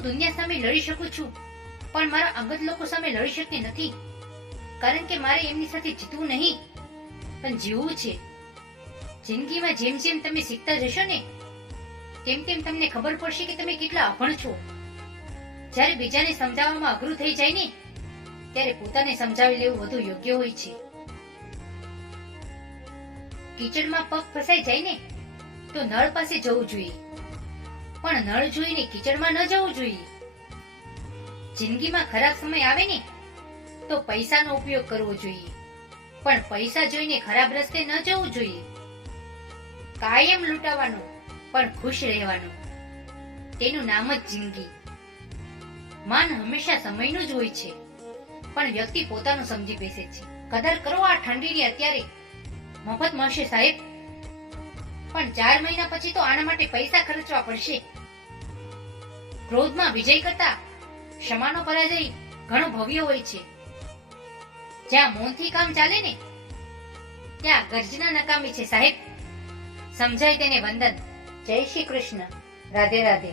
હું દુનિયા સામે લડી શકું છું, પણ મારા અંગત લોકો સામે લડી શકતી નથી, કારણ કે મારે એમની સાથે જીતવું નહીં પણ જીવવું છે. જિંદગીમાં જેમ જેમ તમે શીખતા જશો ને તેમ તેમ તમને ખબર પડશે કે તમે કેટલા અભણ છો. જ્યારે બીજાને સમજાવવામાં અઘરું થઈ જાય ને ત્યારે પોતાને સમજાવી લેવું વધુ યોગ્ય હોય છે. કીચડમાં પગ ફસાઈ જાય ને તો નળ પાસે જવું જોઈએ, પણ નળ જોઈને કીચડમાં ન જવું જોઈએ. જિંદગીમાં ખરાબ સમય આવે ને તો પૈસાનો ઉપયોગ કરવો જોઈએ, પણ પૈસા જોઈને ખરાબ રસ્તે ન જવું જોઈએ. કાયમ લૂંટાવાનું પણ ખુશ રહેવાનું, તેનું નામ જ જિંદગી. માન હંમેશા સમયનું જ હોય છે, પણ વ્યક્તિ પોતાનું સમજી બેસે છે. કદર કરો આ ઠંડીની અત્યારે, મફત મળશે સાહેબ, પણ 4 મહિના પછી તો આના માટે પૈસા ખર્ચવા પડશે. ક્રોધમાં વિજય કરતા ક્ષમાનો પરાજય ઘણો ભવ્ય હોય છે. જ્યાં મૌનથી કામ ચાલે ને ત્યાં ગર્જના નકામી છે સાહેબ. સમજાય તેને વંદન. જય શ્રી કૃષ્ણ. રાધે રાધે.